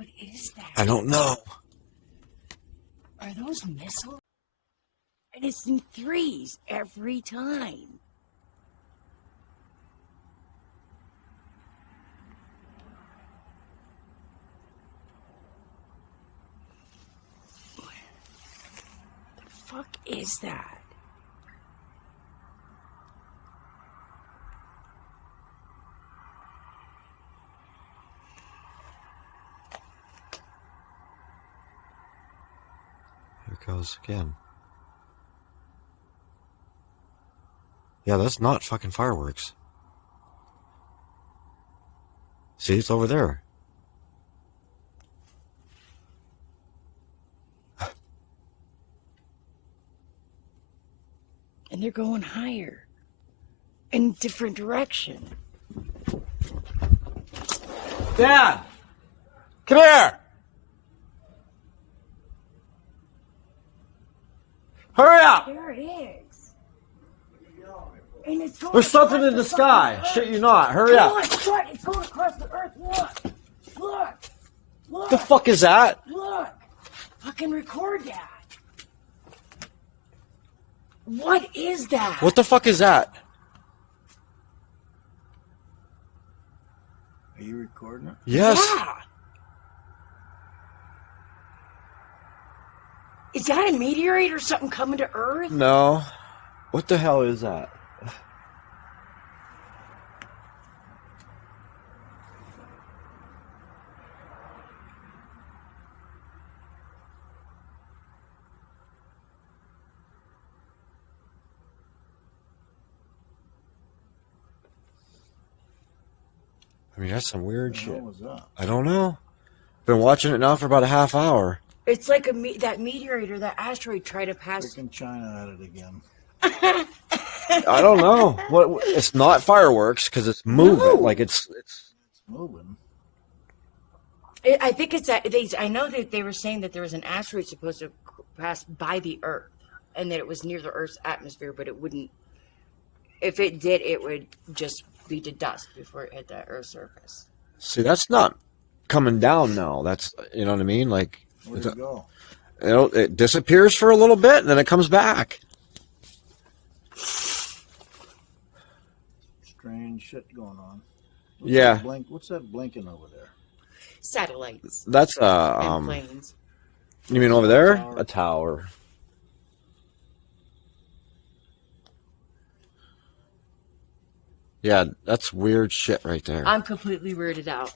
What is that? I don't know. Are those missiles? And it's in threes every time. The fuck is that? Here it goes again. Yeah, that's not fucking fireworks. See, it's over there. And they're going higher. In different direction. Dad! Come here! Hurry up! There it is. And it's going There's something across in the sky. fucking Shit earth. you not. Hurry Come up. on, what? It's going across the earth. Look. Look. Look. The fuck is that? Look. Fucking record that. What is that? What the fuck is that? Are you recording it? Yes. Yeah. Is that a meteorite or something coming to Earth? No. What the hell is that? I mean, that's some weird shit. What was that? I don't know. Been watching it now for about a half hour. It's like that meteorite or that asteroid tried to pass. Freaking China at it again. I don't know. What? It's not fireworks because it's moving. No. Like it's. It's moving. I think it's that I know that they were saying that there was an asteroid supposed to pass by the Earth, and that it was near the Earth's atmosphere, but it wouldn't. If it did, it would just be to dust before it hit the Earth's surface. See, that's not coming down now. That's, you know what I mean. Like, Where'd it go? it disappears for a little bit and then it comes back. Strange shit going on. Yeah. What's that blinking over there? Satellites That's and planes. You mean over there? Tower. A tower. Yeah, that's weird shit right there. I'm completely weirded out.